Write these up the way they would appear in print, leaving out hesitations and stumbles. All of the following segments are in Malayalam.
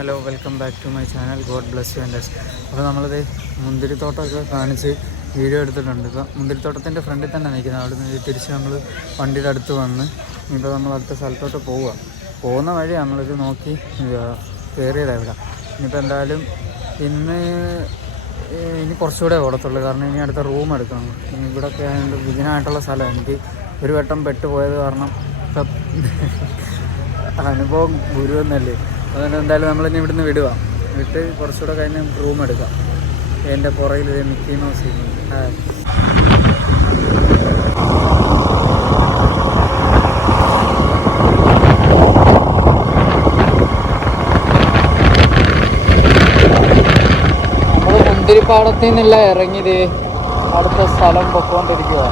Hello welcome back to my channel God bless you and എസ്. അപ്പോൾ നമ്മളിത് മുന്തിരിത്തോട്ടമൊക്കെ കാണിച്ച് വീഡിയോ എടുത്തിട്ടുണ്ട്. ഇപ്പോൾ മുന്തിരിത്തോട്ടത്തിൻ്റെ ഫ്രണ്ടിൽ തന്നെ നിൽക്കുന്നത്. അവിടെ നിന്ന് തിരിച്ച് നമ്മൾ വണ്ടിയുടെ അടുത്ത് വന്ന് ഇപ്പോൾ നമ്മൾ അടുത്ത സ്ഥലത്തോട്ട് പോകുന്ന വഴി നമ്മളിത് നോക്കി കയറിയതാണ് ഇവിടെ. ഇനിയിപ്പോൾ എന്തായാലും ഇനി കുറച്ചുകൂടെ ഓടത്തുള്ളൂ, കാരണം ഇനി അടുത്ത റൂം എടുക്കണം. ഇനി ഇവിടെയൊക്കെ ആയതുകൊണ്ട് വിജനായിട്ടുള്ള സ്ഥലമാണ്. എനിക്ക് ഒരു വട്ടം പെട്ടുപോയത് കാരണം ഇപ്പം അനുഭവം ഗുരുവെന്നല്ലേ. അതുകൊണ്ട് എന്തായാലും നമ്മളിനി ഇവിടുന്ന് വിട്ട് കുറച്ചുകൂടെ കഴിഞ്ഞ് റൂം എടുക്കാം. എൻ്റെ പുറകിൽ മിക്കി മൗസ് നമ്മൾ മുന്തിരിപ്പാടത്തിൽ നിന്നല്ല ഇറങ്ങിയത്, അടുത്ത സ്ഥലം പൊക്കോണ്ടിരിക്കുക.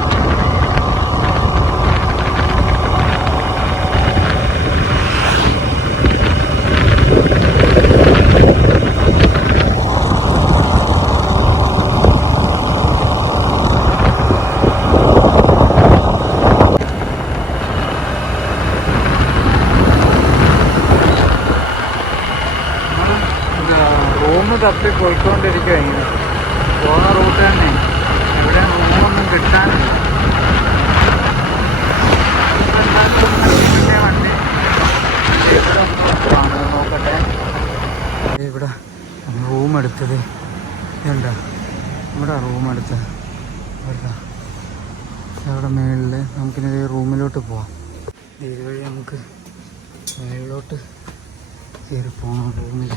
തപ്പി പോയിക്കൊണ്ടിരിക്കുക. ഇങ്ങനെ പോകുന്ന റൂട്ട് തന്നെ ഇവിടെ റൂമൊന്നും കിട്ടാനില്ല. വണ്ടി നോക്കട്ടെ. ഇവിടെ റൂം എടുത്തത് ഇതുണ്ടോ, ഇവിടെ റൂം എടുത്തത് അവിടെ മേളിൽ. നമുക്കിനി റൂമിലോട്ട് പോവാം. ഇതുവഴി നമുക്ക് മേളിലോട്ട് കയറി പോകണം റൂമിൽ.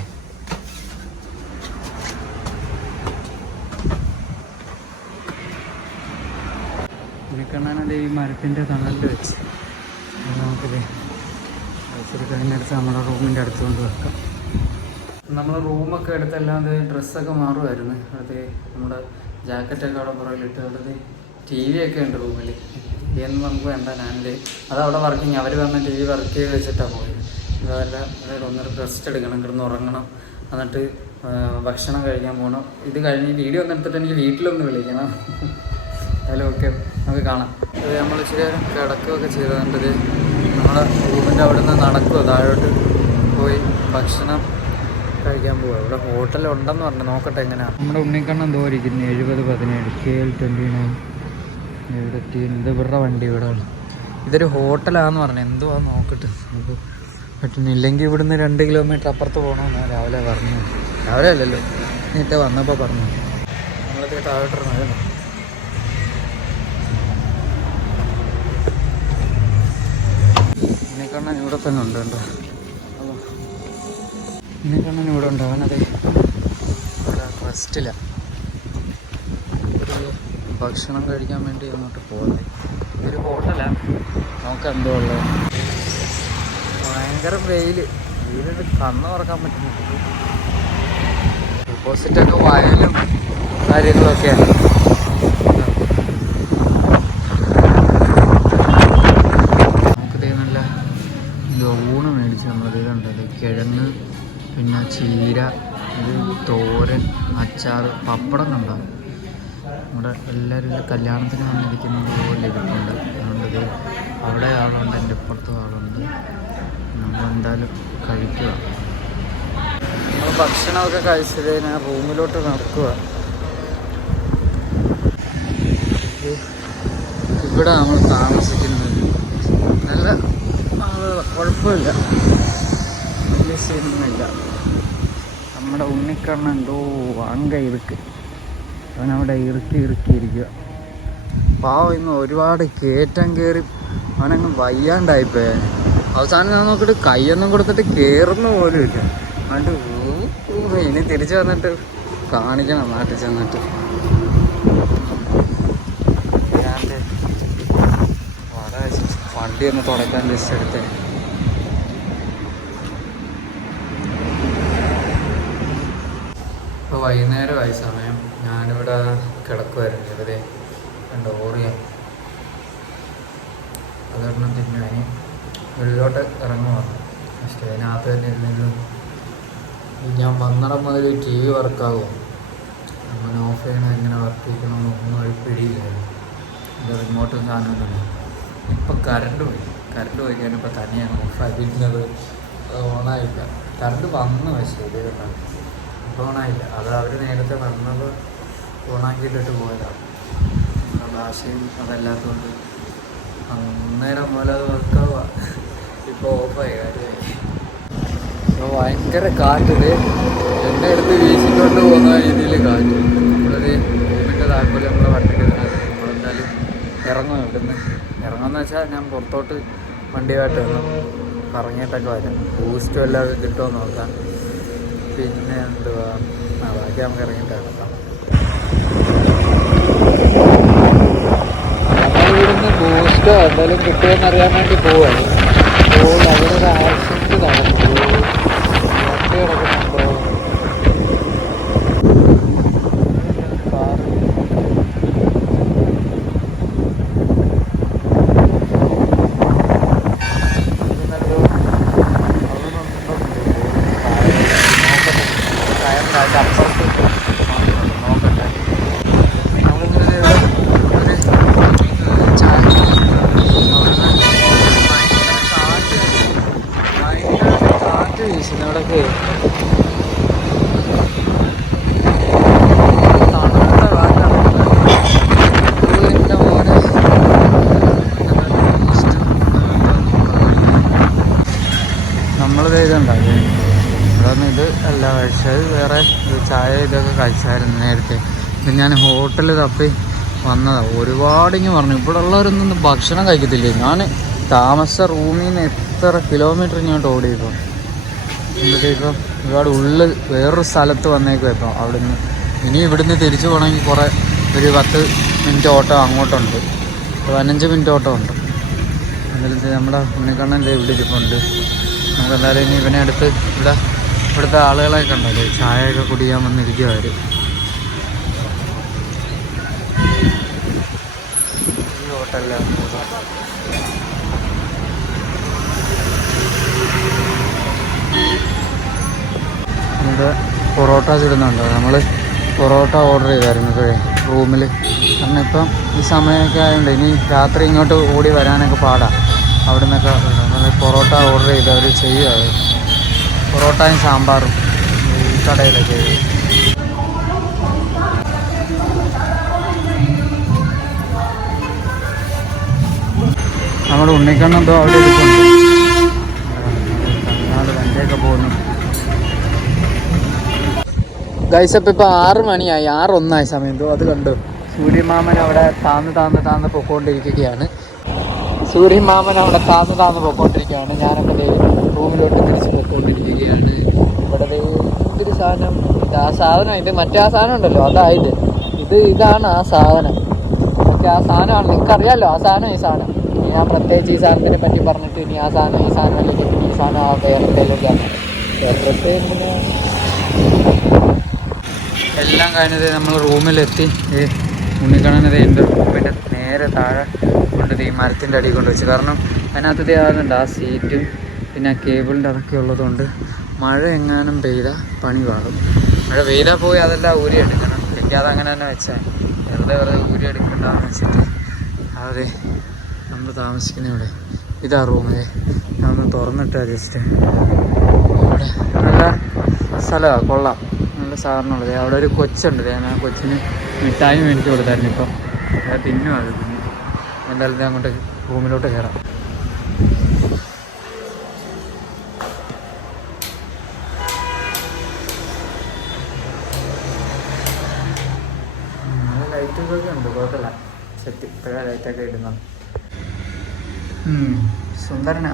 ഇതിക്കണ്ണാനത് ഈ മരത്തിൻ്റെ തണലിൽ വെച്ച് നമുക്കിത് ഇച്ചിരി കഴിഞ്ഞെടുത്ത് നമ്മുടെ റൂമിൻ്റെ അടുത്ത് കൊണ്ട് വെക്കാം. നമ്മൾ റൂമൊക്കെ എടുത്തല്ലാതെ ഡ്രസ്സൊക്കെ മാറുമായിരുന്നു. അത് നമ്മുടെ ജാക്കറ്റൊക്കെ അവിടെ പുറകിലിട്ട് അവിടുത്തെ ടി വി ഒക്കെ ഉണ്ട് റൂമിൽ. എന്ന് നമുക്ക് വേണ്ട, ഞാനിത് അതവിടെ വർക്കിങ്. അവർ വന്ന് ടി വി വർക്ക് ചെയ്ത് വെച്ചിട്ടാണ് പോയത്. അതല്ല, അതായത് ഒന്നര റെസ്റ്റ് എടുക്കണം, കിടന്ന് ഉറങ്ങണം, എന്നിട്ട് ഭക്ഷണം കഴിക്കാൻ പോകണം. ഇത് കഴിഞ്ഞ് വീഡിയോ ഒന്ന് എടുത്തിട്ട് എനിക്ക് വീട്ടിലൊന്ന് വിളിക്കണം. ഹലോ, ഓക്കെ, നമുക്ക് കാണാം. ഇത് നമ്മൾ ഇച്ചിരി കിടക്കുകയൊക്കെ ചെയ്തത് നമ്മളെ റൂമിൻ്റെ അവിടെ നിന്ന് നടക്കുക, താഴോട്ട് പോയി ഭക്ഷണം കഴിക്കാൻ പോവുക. ഇവിടെ ഹോട്ടലുണ്ടെന്ന് പറഞ്ഞു, നോക്കട്ടെ എങ്ങനെയാണ്. നമ്മുടെ ഉണ്ണിക്കണ്ണം എന്തോ ഇരിക്കുന്നു 7017 KL29 ഇത് ഇവരുടെ വണ്ടി ഇവിടെ. ഇതൊരു ഹോട്ടലാന്ന് പറഞ്ഞു, എന്തുവാ നോക്കട്ടെ. നമുക്ക് പറ്റുന്നില്ലെങ്കിൽ ഇവിടുന്ന് 2 കിലോമീറ്റർ അപ്പുറത്ത് പോകണമെന്നാണ് രാവിലെ പറഞ്ഞു. രാവിലെ അല്ലല്ലോ, നേരത്തെ വന്നപ്പോൾ പറഞ്ഞു. നമ്മളത് താഴോട്ടിരുന്നു. കണ്ണൻ ഇവിടെ തന്നെ ഉണ്ട് കേട്ടോ. കണ്ണൻ ഇവിടെ ഉണ്ട്. അവനത് റെസ്റ്റില്ല. ഭക്ഷണം കഴിക്കാൻ വേണ്ടി അങ്ങോട്ട് പോകുന്നത്. ഇതൊരു ഹോട്ടലാണ്, നോക്കാം എന്തോ ഉള്ളത്. ഭയങ്കര വെയില് കണ്ണ് തുറക്കാൻ പറ്റുന്നില്ല. ഓപ്പോസിറ്റൊക്കെ വയലും കാര്യങ്ങളൊക്കെയാണ്. ഊണ് മേടിച്ച് നമ്മളിതുണ്ടത് കിഴങ്ങ്, പിന്നെ ചീര, ഇത് തോരൻ, അച്ചാർ, പപ്പടം കണ്ടാണ്. നമ്മുടെ എല്ലാവരും കല്യാണത്തിന് വന്നിരിക്കുന്നത് പോലെ ഇരിപ്പുണ്ട്. അതുകൊണ്ടത് അവിടെ ആളുണ്ട്, എൻ്റെ അപ്പുറത്തും ആളുണ്ട്. നമ്മളെന്തായാലും കഴിക്കുക. നമ്മൾ ഭക്ഷണമൊക്കെ കഴിച്ചത് ഞാൻ റൂമിലോട്ട് നടക്കുക. ഇവിടെ നമ്മൾ താമസിക്കുന്നത് നല്ല കുഴപ്പമില്ല, വലിയ സീനൊന്നുമില്ല. നമ്മുടെ ഉണ്ണിക്കണ്ണ എന്തോ ഇറുക്ക്, അവനവിടെ ഇറുക്കിയിരിക്കുക. പാവം ഇന്ന് ഒരുപാട് കയറ്റം കയറി അവനങ്ങ് വയ്യാണ്ടായിപ്പോയ. അവസാനം ഞാൻ നോക്കിയിട്ട് കൈയൊന്നും കൊടുത്തിട്ട് കയറുന്ന പോലും ഇല്ല. എന്നിട്ട് ഇനി തിരിച്ചു വന്നിട്ട് കാണിക്കണം നാട്ടിൽ ചെന്നിട്ട്. വണ്ടി ഒന്ന് തുടക്കാൻ ജസ്റ്റ് എടുത്തേ. ഇപ്പോൾ വൈകുന്നേരമായി സമയം. ഞാനിവിടെ കിടക്കുമായിരുന്നു. ഇവിടെ ഓറിയാൻ അതൊരെണ്ണം തിന്നായി വെളിയിലോട്ട് ഇറങ്ങുവാണ്. പക്ഷേ അതിനകത്ത് തന്നെ ഇരുന്നത് ഞാൻ വന്നിടം മുതൽ TV വർക്കാകും. അങ്ങനെ ഓഫ് ചെയ്യണം, എങ്ങനെ വർക്ക് ചെയ്യണമെന്നൊന്നും ഒരു പിടിയില്ലായിരുന്നു. ഇത് റിമോട്ടും സാധനമൊന്നും. ഇപ്പം കറണ്ട് പോയി കഴിഞ്ഞപ്പോൾ തന്നെയാണ് ഓഫാക്കിയിരുന്നത്. അത് ഓണായില്ല. കറണ്ട് വന്നു പക്ഷേ ഇത് ഓണായില്ല. അത് അവർ നേരത്തെ വന്നത് ഓണാക്കിയിട്ടിട്ട് പോയതാണ്. ഭാഷയും അതല്ലാത്തതുകൊണ്ട് അന്നേരം പോലെ അത് വർക്കാവുക. ഇപ്പോൾ ഓഫായി കാര്യമായി. ഇപ്പോൾ ഭയങ്കര കാറ്റിത് എന്നെ എടുത്ത് വീശിക്കൊണ്ട് പോകുന്ന രീതിയിൽ കാറ്റ്. നമ്മളത് റൂമിൻ്റെ താല്പര്യം നമ്മളെ വണ്ടിക്ക് നമ്മളെന്തായാലും ഇറങ്ങും. ഇവിടുന്ന് ഇറങ്ങുമെന്ന് വെച്ചാൽ ഞാൻ പുറത്തോട്ട് വണ്ടിയായിട്ട് വന്നു കറങ്ങിയിട്ടൊക്കെ വരാം. ബൂസ്റ്റും എല്ലാം കിട്ടുമോ നോക്കാം. പിന്നെ എന്തുവാ ബാക്കി നമുക്ക് ഇറങ്ങിയിട്ട് കിടക്കാം. നമ്മളിവിടുന്ന് ബൂസ്റ്റോ എന്തെങ്കിലും കിട്ടുമെന്ന് അറിയാൻ വേണ്ടി പോവാണ്. അപ്പോൾ അവരൊരു ആക്സിഡൻറ്റ് നടന്നു. വണ്ടി കിടക്കുന്നുണ്ടോ? നമ്മളിത് ഇതുണ്ടാക്കി അതൊന്നും ഇത് അല്ല കഴിച്ചത്. വേറെ ചായ ഇതൊക്കെ കഴിച്ചായിരുന്നു നേരത്തെ. ഇത് ഞാൻ ഹോട്ടലിൽ തപ്പി വന്നതാണ്. ഒരുപാടിങ്ങ് പറഞ്ഞു ഇവിടെ ഉള്ളവരൊന്നും ഭക്ഷണം കഴിക്കത്തില്ലേ. ഞാൻ താമസ റൂമിൽ നിന്ന് എത്ര കിലോമീറ്റർ ഇങ്ങോട്ട് ഓടിയപ്പോൾ എന്നിട്ടിപ്പം ഒരുപാട് ഉള്ളിൽ വേറൊരു സ്ഥലത്ത് വന്നേക്കും. ഇപ്പം അവിടുന്ന് ഇനി ഇവിടുന്ന് തിരിച്ചു പോകണമെങ്കിൽ കുറേ ഒരു 10 മിനിറ്റ് ഓട്ടം അങ്ങോട്ടുണ്ട്, 15 മിനിറ്റ് ഓട്ടം ഉണ്ട്. എന്നിട്ട് നമ്മുടെ ഉണ്ണിക്കണ്ണൻ്റെ ഇവിടെ ഇരിപ്പുണ്ട്. നമുക്ക് എന്തായാലും ഇനി ഇവനെ അടുത്ത് ഇവിടുത്തെ ആളുകളൊക്കെ ഉണ്ടല്ലോ ചായയൊക്കെ കുടിക്കാൻ വന്നിരിക്കുക അവർ. ഈ ഹോട്ടലിലാണ് ഇത് പൊറോട്ട ചുടുന്നുണ്ടോ. നമ്മൾ പൊറോട്ട ഓർഡർ ചെയ്തായിരുന്നു ഇപ്പോഴേ റൂമിൽ. കാരണം ഇപ്പം ഈ സമയമൊക്കെ ആയതുകൊണ്ട് ഇനി രാത്രി ഇങ്ങോട്ട് ഓടി വരാനൊക്കെ പാടാണ്. അവിടെ നിന്നൊക്കെ നമ്മൾ പൊറോട്ട ഓർഡർ ചെയ്ത് അവർ ചെയ്യുക. പൊറോട്ടയും സാമ്പാറും ഈ കടയിലൊക്കെ. നമ്മുടെ ഉണ്ണിക്കണ്ണെന്തോ അവിടെ ഇരിപ്പുണ്ട്. തമിഴ്നാട് വണ്ടിയൊക്കെ പോകുന്നു. ഗൈസ് അപ്പം ഇപ്പോൾ 6 മണിയായി, 6:01 സമയത്തോ അത് കണ്ടു. സൂര്യമാമൻ അവിടെ താന്ന് പൊക്കോണ്ടിരിക്കുകയാണ്. ഞാനപ്പോൾ റൂമിലോട്ട് തിരിച്ച് പൊക്കോണ്ടിരിക്കുകയാണ്. ഇവിടെ എന്തൊരു സാധനം. ആ സാധനം ഇത് മറ്റേ ആ സാധനം ഉണ്ടല്ലോ അതായത് ഇതാണ് ആ സാധനം. മറ്റേ ആ സാധനമാണ് നിങ്ങൾക്കറിയാമല്ലോ. ആ സാധനം ഈ സാധനം ഞാൻ പ്രത്യേകിച്ച് ഈ സാധനത്തിനെ പറ്റി പറഞ്ഞിട്ട് ഇനി ആ സാധനം ഈ സാധനം അല്ലെങ്കിൽ ഈ സാധനം ആ വേറെ എല്ലാം കഴിഞ്ഞത് നമ്മൾ റൂമിലെത്തി. ഉണ്ണിക്കണ്ണനത് എൻ്റെ റൂമിൻ്റെ നേരെ താഴെ കൊണ്ടത് ഈ മരത്തിൻ്റെ അടിയിൽ കൊണ്ട് വെച്ച്. കാരണം അതിനകത്ത് ആകുന്നുണ്ട് ആ സീറ്റും പിന്നെ ആ കേബിളിൻ്റെ അതൊക്കെ ഉള്ളതുകൊണ്ട് മഴ എങ്ങാനും പെയ്താൽ പണി പാടും. മഴ പെയ്താൽ പോയി അതെല്ലാം ഊരി എടുക്കണം. എനിക്ക് അതങ്ങനെ തന്നെ വെച്ചാൽ വെറുതെ ഊരി എടുക്കണ്ടെന്ന് വെച്ചിട്ട് അതെ നമ്മൾ താമസിക്കുന്ന ഇവിടെ ഇതാ റൂമേ. ഞാൻ ഒന്ന് തുറന്നിട്ടാ ജസ്റ്റ്. ഇവിടെ നല്ല സ്ഥലമാണ്, കൊള്ളാം, നല്ല സാധനമുള്ളത്. അവിടെ ഒരു കൊച്ചുണ്ട്. ഞാൻ ആ കൊച്ചിന് മിഠായി മേടിച്ച് കൊടുത്തായിരുന്നു. ഇപ്പം തിന്നും അത് തിന്നു. എന്തായാലും അങ്ങോട്ട് റൂമിലോട്ട് കയറാം. ലൈറ്റൊക്കെ ഉണ്ട്, കുഴപ്പമില്ല. സെറ്റ് ഇപ്പോഴാണ് ലൈറ്റൊക്കെ ഇടുന്നത്. സുന്ദരനാ.